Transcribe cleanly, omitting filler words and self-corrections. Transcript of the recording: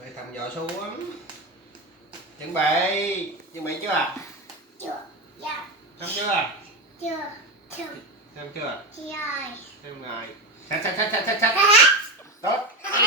Mày cầm giò xuống. Chuẩn bị chưa? Chưa. Dạ. Xong chưa? Chưa. Chưa. Xong chưa? Chưa. Xong rồi. Xách. Tốt. Thách.